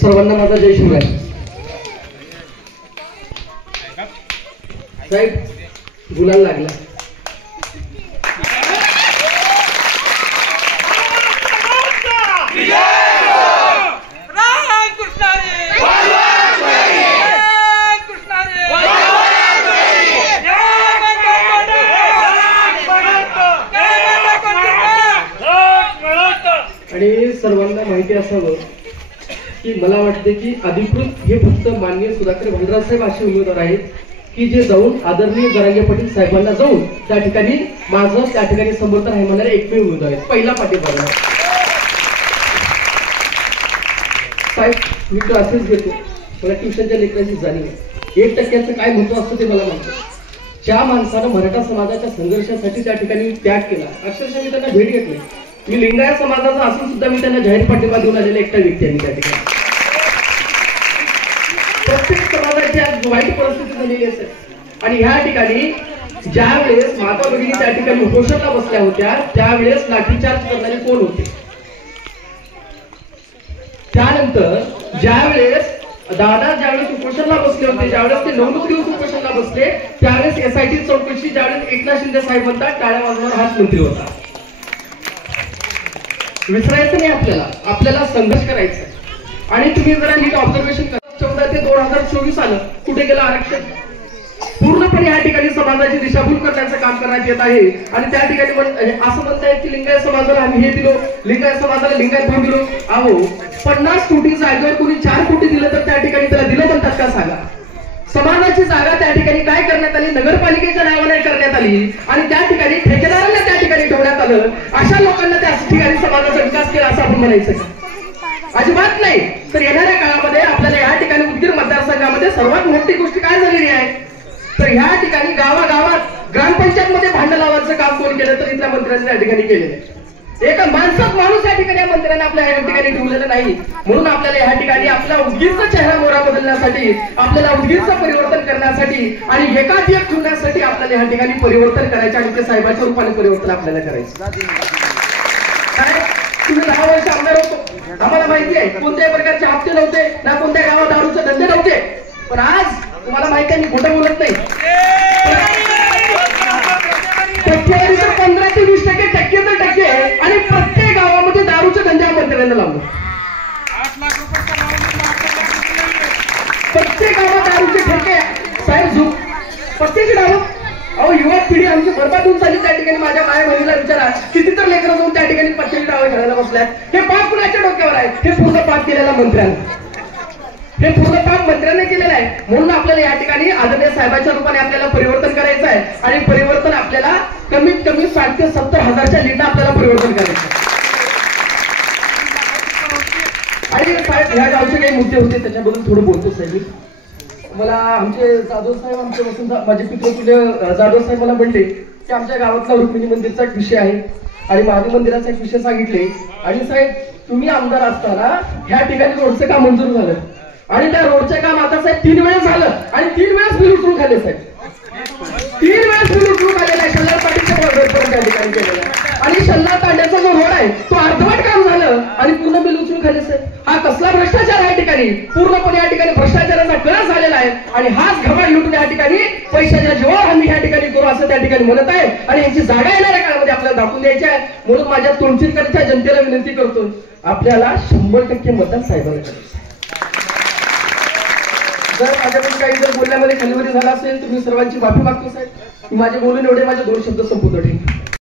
सर्वांना माझा जय शिवराय। साहेब गुलाल लागला। आणि सर्वांना माहिती असावं की मला वाटते की अधिकृत हे फक्त माननीय सुधाकर भांडराज साहेब असे उमेदवार आहेत की जे जाऊन आदरणीय जरांगे पाटील साहेबांना जाऊन त्या ठिकाणी माझं त्या ठिकाणी समर्थन आहे म्हणणारे एकमेव उमेदवार आहेत। पहिला पाठिंबा साहेब मी क्लासेस घेतो, मला ट्युशनच्या लेकरांची जाणीव आहे। 1% काय महत्व असतं ते मला माहिती आहे। ज्या माणसानं मराठा समाजाच्या संघर्षासाठी त्या ठिकाणी त्याग केला, अक्षरशः मी त्यांना भेट घेतली। मी लिंगायत समाजाचा असून सुद्धा मी त्यांना जाहीर पाठिंबा देऊन आलेला एकटा व्यक्ती आहे त्या ठिकाणी। प्रत्येक समाजाची आज वाईट परिस्थिती झालेली असेल आणि ह्या ठिकाणी ज्या वेळेस माता भगिनी त्या ठिकाणी उपोषणाला बसल्या होत्या त्यावेळेस लाठीचार्ज करणारे कोण होते? त्यानंतर ज्यावेळेस दादा ज्यावेळेस उपोषणाला बसले होते, ज्यावेळेस ते 90 दिवस उपोषणाला बसले त्यावेळेस SIT चौकशी ज्यावेळेस एकनाथ शिंदे साहेब म्हणतात टाळ्या वाजवणार हाच मंत्री होता। विसरायचं नाही, आपल्याला संघर्ष करायचा आहे। आणि तुम्ही जरा नीट ऑब्झर्वेशन करा, 14 ते 2024 आलं, कुठे गेलं आरक्षण? पूर्णपणे या ठिकाणी समाजाची दिशाभूल करण्याचं काम करण्यात येत आहे। आणि त्या ठिकाणी असं म्हणतायत की लिंगायत समाजाला आम्ही हे दिलो, लिंगायत समाजाला लिंगायत भाव दिलो। अहो 50 कोटी जागेवर कोणी 4 कोटी दिलं तर त्या ठिकाणी त्याला दिलं म्हणतात का? सांगा। समाजाची जागा त्या ठिकाणी काय करण्यात आली? नगरपालिकेच्या नावाने करण्यात आली आणि त्या ठिकाणी ठेकेदारांना त्या ठिकाणी ठेवण्यात आलं। अशा लोकांना त्या ठिकाणी समाजाचा विकास केला असं आपण म्हणायचं का? अजिबात नाही। तर येणाऱ्या काळामध्ये आपल्याला या ठिकाणी उदगीर मतदारसंघामध्ये सर्वात मोठी गोष्ट काय झालेली आहे तर ह्या ठिकाणी गावागावात ग्रामपंचायत मध्ये भांडण लावायचं काम कोण केलं तर इथल्या मंत्र्यांनी त्या ठिकाणी केलेलं आहे। एका माणसात माणूस या ठिकाणी मंत्र्यांनी आपल्या या ठिकाणी ठेवलेलं नाही। म्हणून आपल्याला या ठिकाणी आपला उदगीरचा चेहरा मोहरा बदलण्यासाठी, आपल्याला उदगीरचं परिवर्तन करण्यासाठी आणि एकाधिक ठेवण्यासाठी आपल्याला या ठिकाणी परिवर्तन करायचे आणि ते साहेबांच्या रूपाने परिवर्तन आपल्याला करायचं। काय तुम्ही 10 वर्ष आमदार होतो, आम्हाला माहिती आहे कोणत्याही प्रकारचे हप्ते नव्हते ना, कोणत्या गावात दारूचे धंदे नव्हते। पण आज तुम्हाला माहिती आहे मी खोटं बोलत नाही, टक्केवारी तर 15 ते 20% टक्के आणि प्रत्येक गावामध्ये दारूचे धंदे मंत्र्यांना लावले। 8 लाख प्रत्येक गावात दारूचे ठेके साहेब प्रत्येक गावात। अहो युवा पिढी आमची बरबाद होऊन चालली त्या ठिकाणी। माझ्या माया बहिणीला विचारा किती तर लेकरं जाऊन त्या ठिकाणी पत्तेची डावे खेळायला बसल्यात। हे पाप कुणाच्या डोक्यावर आहे? हे पूर्ण पाप केलेला मंत्र्यांना, हे पूर्ण काम मंत्र्यांनी केलेलं आहे। म्हणून आपल्याला या ठिकाणी आदरणीय साहेबांच्या रूपाने आपल्याला परिवर्तन करायचं आहे आणि परिवर्तन आपल्याला कमीत कमी 60 ते 70 हजारच्या लीडनं आपल्याला परिवर्तन करायचं आहे। आणि साहेब ह्या गावचे काही मुद्दे होते त्याच्याबद्दल थोडं बोलतो साहेब। मला आमचे जाधव साहेब आमचे वसंत माझे पितृतुल्य जाधव साहेब मला म्हणले की आमच्या गावातला रुक्मिणी मंदिरचा एक विषय आहे आणि महादेव मंदिराचा एक विषय सांगितले। आणि साहेब तुम्ही आमदार असताना ह्या ठिकाणी रोडचं काम मंजूर झालं आणि त्या रोडचं काम आता साहेब 3 वेळेस झालं आणि 3 वेळेस बिल उचलून खाल्ले साहेब। 3 वेळेस बिल उचलून खाल्लेला आहे शल्लार पाटीलच्या रोड त्या ठिकाणी केलेला आहे। आणि शल्लार तांड्याचा जो रोड आहे तो अर्धवट काम झालं आणि पूर्ण बिल उचलून खाल्ले साहेब। हा कसला भ्रष्टाचार आहे? ठिकाणी पूर्णपणे या ठिकाणी भ्रष्टाचाराचा कळस झालेला आहे आणि हाच घबाड लुटून या ठिकाणी पैशाच्या जीवावर आम्ही या ठिकाणी करू असं त्या ठिकाणी म्हणत आहे आणि यांची जागा येणाऱ्या काळामध्ये आपल्याला दाखवून द्यायची आहे। म्हणून माझ्या तुळशीकरच्या जनतेला विनंती करतो आपल्याला 100% मतदान साहेबांना करायचं। जर माझ्याकडून काही जर बोलण्यामध्ये खालीवरी झाला असेल तर मी सर्वांची माफी मागतो साहेब। माझे बोलून एवढे माझे 2 शब्द संपवतो।